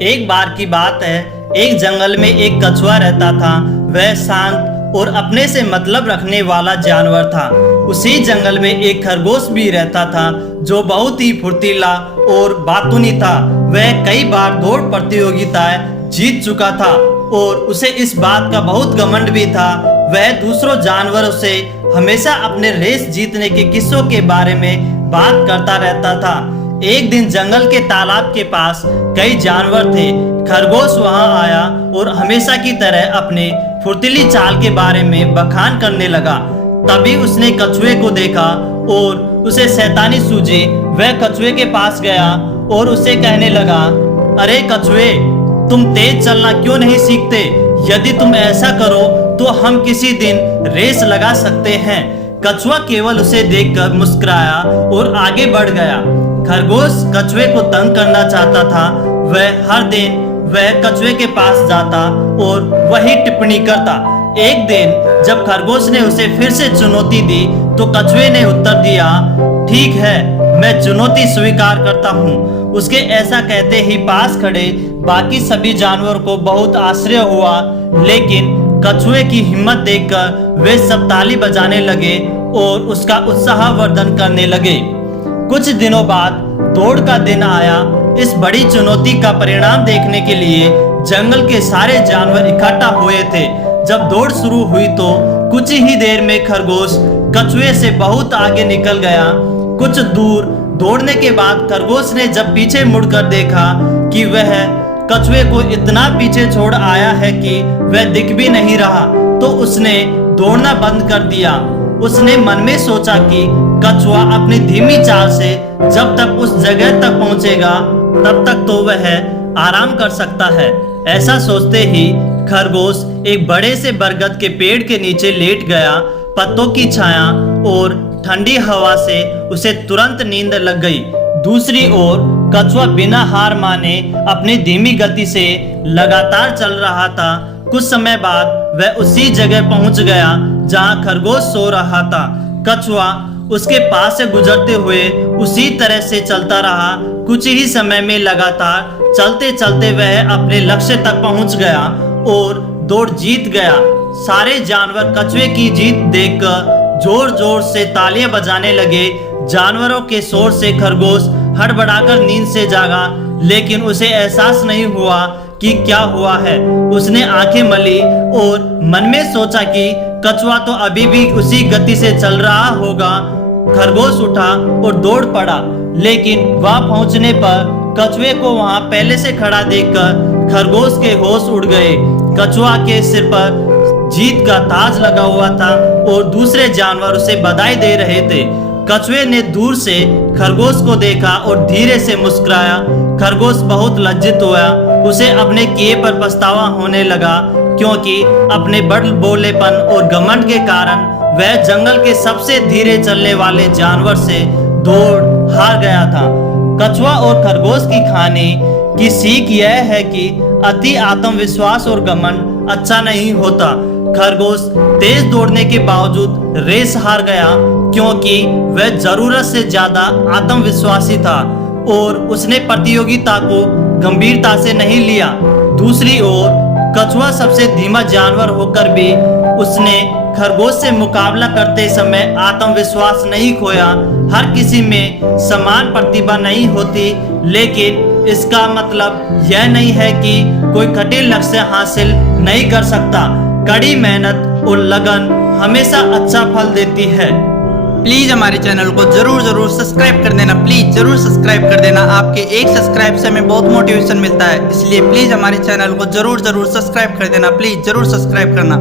एक बार की बात है, एक जंगल में एक कछुआ रहता था। वह शांत और अपने से मतलब रखने वाला जानवर था। उसी जंगल में एक खरगोश भी रहता था जो बहुत ही फुर्तीला और बातूनी था। वह कई बार दौड़ प्रतियोगिताएं जीत चुका था और उसे इस बात का बहुत घमंड भी था। वह दूसरों जानवरों से हमेशा अपने रेस जीतने के किस्सों के बारे में बात करता रहता था। एक दिन जंगल के तालाब के पास कई जानवर थे। खरगोश वहां आया और हमेशा की तरह अपने फुर्तीली चाल के बारे में बखान करने लगा। तभी उसने कछुए को देखा और उसे शैतानी सूझी। वह कछुए के पास गया और उसे कहने लगा, अरे कछुए, तुम तेज चलना क्यों नहीं सीखते? यदि तुम ऐसा करो तो हम किसी दिन रेस लगा सकते हैं। कछुआ केवल उसे देखकर मुस्कुराया और आगे बढ़ गया। खरगोश कछुए को तंग करना चाहता था। वह कछुए के पास जाता और वही टिप्पणी करता। एक दिन जब खरगोश ने उसे फिर से चुनौती दी तो कछुए ने उत्तर दिया, ठीक है, मैं चुनौती स्वीकार करता हूँ। उसके ऐसा कहते ही पास खड़े बाकी सभी जानवरों को बहुत आश्चर्य हुआ, लेकिन कछुए की हिम्मत देखकर वे सब ताली बजाने लगे और उसका उत्साहवर्धन करने लगे। कुछ दिनों बाद दौड़ का दिन आया। इस बड़ी चुनौती का परिणाम देखने के लिए जंगल के सारे जानवर इकट्ठा हुए थे। जब दौड़ शुरू हुई तो कुछ ही देर में खरगोश कछुए से बहुत आगे निकल गया। कुछ दूर दौड़ने के बाद खरगोश ने जब पीछे मुड़कर देखा कि वह कछुए को इतना पीछे छोड़ आया है कि वह दिख भी नहीं रहा, तो उसने दौड़ना बंद कर दिया। उसने मन में सोचा कि कछुआ अपनी धीमी चाल से जब तक उस जगह तक पहुंचेगा तब तक तो वह आराम कर सकता है। ऐसा सोचते ही खरगोश एक बड़े से बरगद के पेड़ के नीचे लेट गया। पत्तों की छाया और ठंडी हवा से उसे तुरंत नींद लग गई। दूसरी ओर कछुआ बिना हार माने अपनी धीमी गति से लगातार चल रहा था। कुछ समय बाद वह उसी जगह पहुंच गया जहां खरगोश सो रहा था। कछुआ उसके पास से गुजरते हुए उसी तरह से चलता रहा। कुछ ही समय में लगातार चलते चलते वह अपने लक्ष्य तक पहुंच गया और दौड़ जीत गया। सारे जानवर कछुए की जीत देखकर जोर जोर से तालियां बजाने लगे। जानवरों के शोर से खरगोश हड़बड़ाकर नींद से जागा, लेकिन उसे एहसास नहीं हुआ कि क्या हुआ है। उसने आंखें मली और मन में सोचा कि कछुआ तो अभी भी उसी गति से चल रहा होगा। खरगोश उठा और दौड़ पड़ा, लेकिन वहां पहुंचने पर कछुए को वहां पहले से खड़ा देखकर खरगोश के होश उड़ गए। कछुआ के सिर पर जीत का ताज लगा हुआ था और दूसरे जानवर उसे बधाई दे रहे थे। कछुए ने दूर से खरगोश को देखा और धीरे से मुस्कुराया। खरगोश बहुत लज्जित हुआ। उसे अपने किए पर पछतावा होने लगा, क्योंकि अपने बड़ बोलेपन और घमंड के कारण वह जंगल के सबसे धीरे चलने वाले जानवर से दौड़ हार गया था। कछुआ और खरगोश की कहानी की सीख यह है कि अति आत्मविश्वास और घमंड अच्छा नहीं होता। खरगोश तेज दौड़ने के बावजूद रेस हार गया, क्योंकि वह जरूरत से ज्यादा आत्मविश्वासी था और उसने प्रतियोगिता को गंभीरता से नहीं लिया। दूसरी ओर कछुआ सबसे धीमा जानवर होकर भी उसने खरगोश से मुकाबला करते समय आत्मविश्वास नहीं खोया। हर किसी में समान प्रतिभा नहीं होती, लेकिन इसका मतलब यह नहीं है कि कोई कठिन लक्ष्य हासिल नहीं कर सकता। कड़ी मेहनत और लगन हमेशा अच्छा फल देती है। प्लीज़ हमारे चैनल को जरूर सब्सक्राइब कर देना। प्लीज़ जरूर सब्सक्राइब कर देना। आपके एक सब्सक्राइब से हमें बहुत मोटिवेशन मिलता है, इसलिए प्लीज़ हमारे चैनल को जरूर सब्सक्राइब कर देना। प्लीज़ जरूर सब्सक्राइब करना।